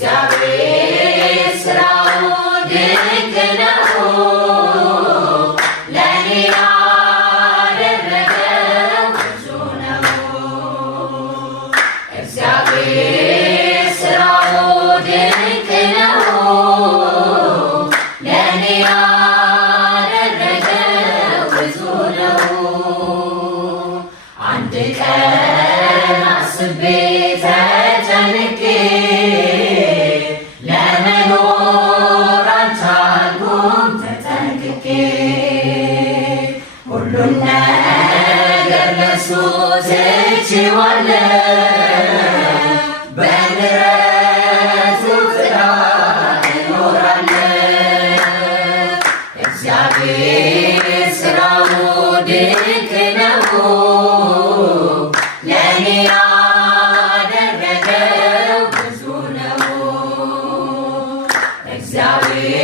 እግዚአብሔር ሥራው ድንቅ ነው። ለእኔ ያደረገው ብዙ ነው። እግዚአብሔር ሥራው ድንቅ ነው። ለእኔ ያደረገው ብዙ ነው። አንድ ቀን አስቤ ተጨንቄ ለመኖር አልቻልኩም ተጠንቅቄ። ሁሉን ነገር ለእሱ ትቼዋለሁ። በምሕረቱ ጥላ እኖራለሁ። እግዚአብሔር ሥራው ድንቅ ነው። ለእኔ ያደረገው ብዙ ነው። እግዚአብሔር